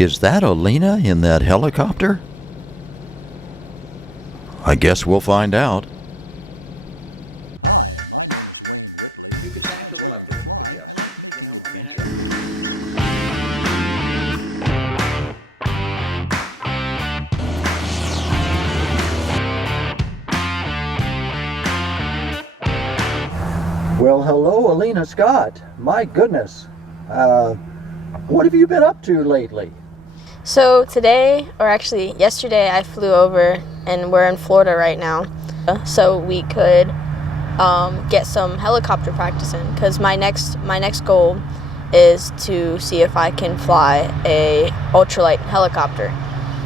Is that Alina in that helicopter? I guess we'll find out. You can tank to the left a little bit, yes. You know, I mean, Well, hello, Alina Scott. My goodness. What have you been up to lately? So today, or actually yesterday, I flew over, and we're in Florida right now, so we could get some helicopter practice in, because my next goal is to see if I can fly a ultralight helicopter.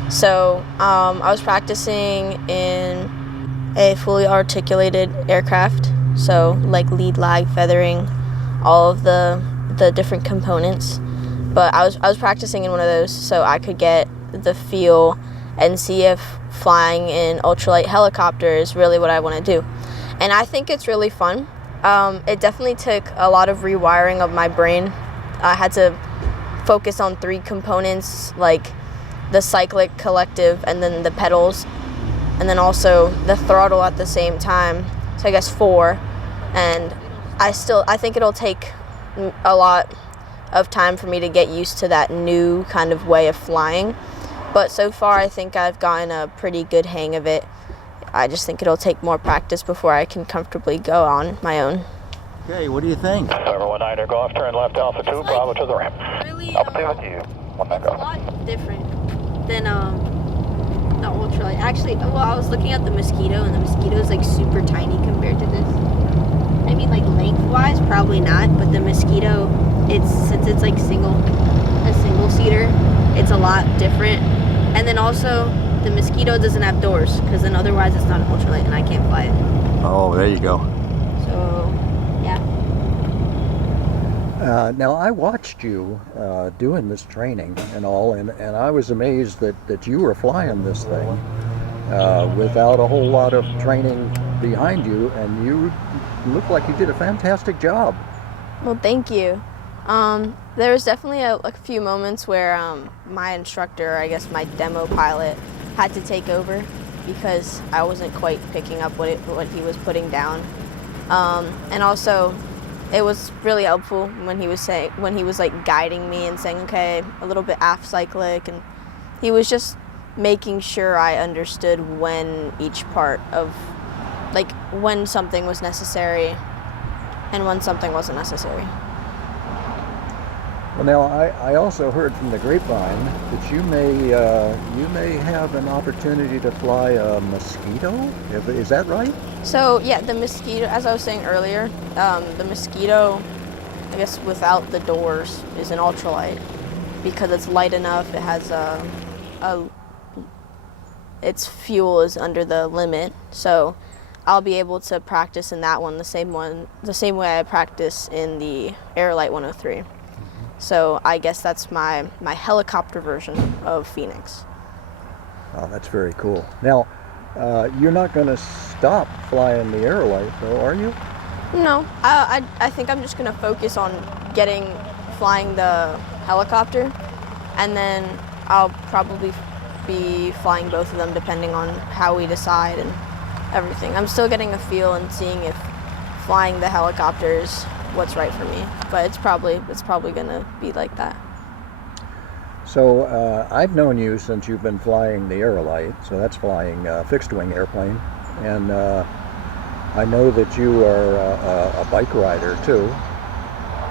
So I was practicing in a fully articulated aircraft, so like lead, lag, feathering, all of the different components. But I was practicing in one of those so I could get the feel and see if flying in ultralight helicopter is really what I want to do. And I think it's really fun. It definitely took a lot of rewiring of my brain. I had to focus on 3 components, like the cyclic, collective, and then the pedals, and then also the throttle at the same time. So I guess 4. And I think it'll take a lot of time for me to get used to that new kind of way of flying. But so far, I think I've gotten a pretty good hang of it. I just think it'll take more practice before I can comfortably go on my own. Okay, what do you think? Number 19, go off, turn left, Alpha 2, Bravo to the ramp. Really, Altitude with you. One it's a lot different than the ultralight. Actually, well, I was looking at the Mosquito, and the Mosquito is like super tiny compared to this. I mean, like lengthwise, probably not, but the Mosquito, since it's like a single seater, it's a lot different. And then also the Mosquito doesn't have doors, because then otherwise it's not an ultralight and I can't fly it. Oh, there you go. So yeah. Now, I watched you doing this training and all, and I was amazed that you were flying this thing without a whole lot of training behind you, and you looked like you did a fantastic job. Well, thank you. There was definitely a few moments where my instructor, I guess my demo pilot, had to take over because I wasn't quite picking up what he was putting down. And also, it was really helpful when he was like guiding me and saying, okay, a little bit aft cyclic, and he was just making sure I understood when each part of, like, when something was necessary and when something wasn't necessary. Well, now, I also heard from the grapevine that you may have an opportunity to fly a Mosquito. Is that right? So yeah, the Mosquito, as I was saying earlier, the Mosquito, I guess without the doors, is an ultralight because it's light enough. It has its fuel is under the limit, so I'll be able to practice in that one the same way I practice in the Aerolite 103. So I guess that's my helicopter version of Phoenix. Oh, that's very cool. Now, you're not going to stop flying the Aerolite, though, are you? No, I think I'm just going to focus on flying the helicopter, and then I'll probably be flying both of them depending on how we decide and everything. I'm still getting a feel and seeing if flying the helicopter is what's right for me, but it's probably gonna be like that. So I've known you since you've been flying the Aerolite, so that's flying fixed wing airplane, and I know that you are a bike rider too,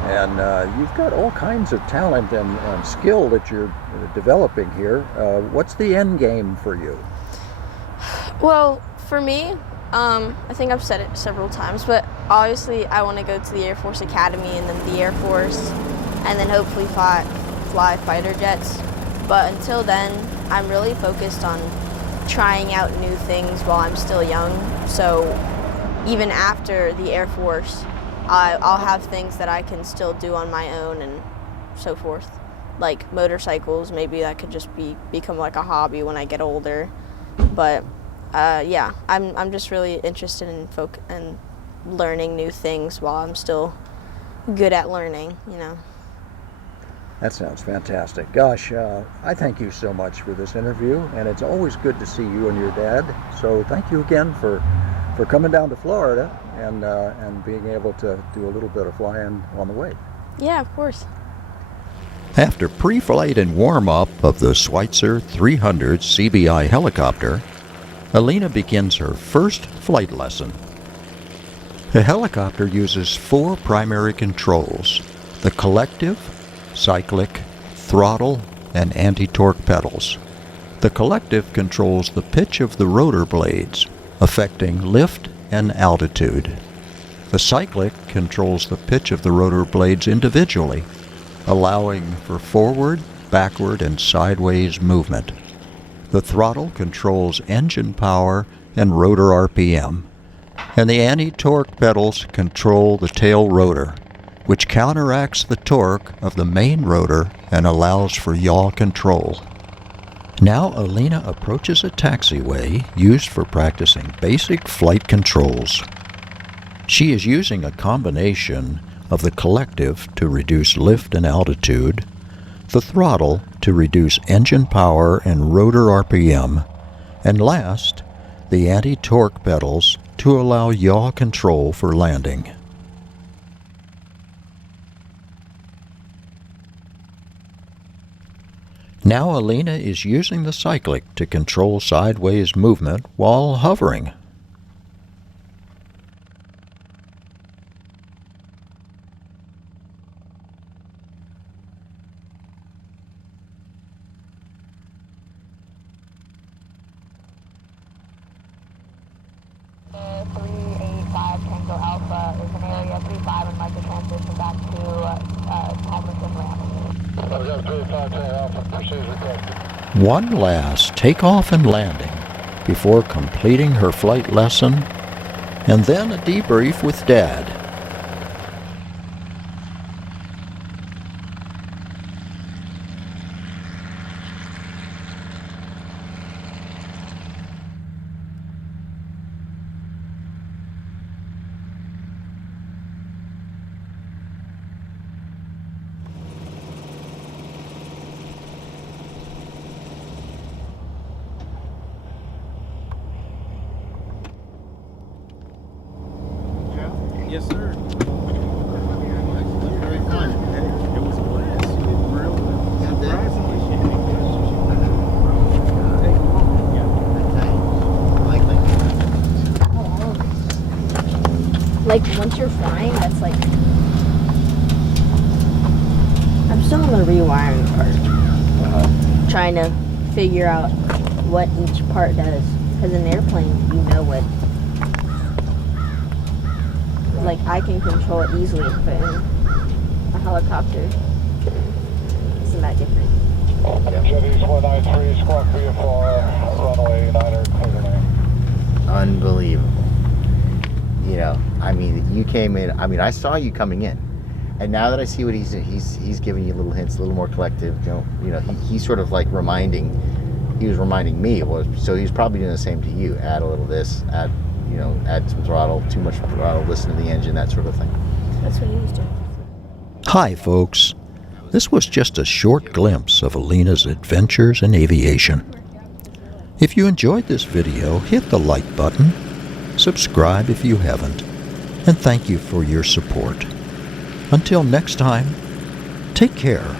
and you've got all kinds of talent and skill that you're developing here. What's the end game for you? Well, for me, I think I've said it several times, but obviously I want to go to the Air Force Academy and then the Air Force, and then hopefully fly fighter jets. But until then, I'm really focused on trying out new things while I'm still young. So even after the Air Force, I'll have things that I can still do on my own and so forth. Like motorcycles, maybe that could just become like a hobby when I get older. But yeah, I'm just really interested in learning new things while I'm still good at learning, you know. That sounds fantastic. Gosh, I thank you so much for this interview, and it's always good to see you and your dad. So thank you again for coming down to Florida and being able to do a little bit of flying on the way. Yeah, of course. After pre-flight and warm-up of the Schweitzer 300 CBI helicopter, Alina begins her first flight lesson. The helicopter uses 4 primary controls: the collective, cyclic, throttle, and anti-torque pedals. The collective controls the pitch of the rotor blades, affecting lift and altitude. The cyclic controls the pitch of the rotor blades individually, allowing for forward, backward, and sideways movement. The throttle controls engine power and rotor RPM, and the anti-torque pedals control the tail rotor, which counteracts the torque of the main rotor and allows for yaw control. Now Alina approaches a taxiway used for practicing basic flight controls. She is using a combination of the collective to reduce lift and altitude, the throttle to reduce engine power and rotor RPM, and last, the anti-torque pedals to allow yaw control for landing. Now Alina is using the cyclic to control sideways movement while hovering. Tango Alpha is an area 35 and like to transition back to Palmerton ramp. 35 Tango Alpha, proceed requested. One last takeoff and landing before completing her flight lesson, and then a debrief with Dad. Yes, sir. Very fun. It was a blast. You did real surprisingly. Take them home. Yeah. Like, once you're flying, that's like... I'm still on the rewiring part. Trying to figure out what each part does. Because in an airplane, you know what... Like, I can control it easily, but in a helicopter, isn't that different? Jetties 193, squawk VFR, runway 9er, clear to land. Unbelievable. You know, I mean, you came in, I mean, I saw you coming in, and now that I see what he's giving you little hints, a little more collective, he's sort of like reminding me, so he's probably doing the same to you, add a little this, add some throttle, too much throttle, listen to the engine, that sort of thing. That's what he was doing. Hi, folks. This was just a short glimpse of Alina's adventures in aviation. If you enjoyed this video, hit the like button, subscribe if you haven't, and thank you for your support. Until next time, take care.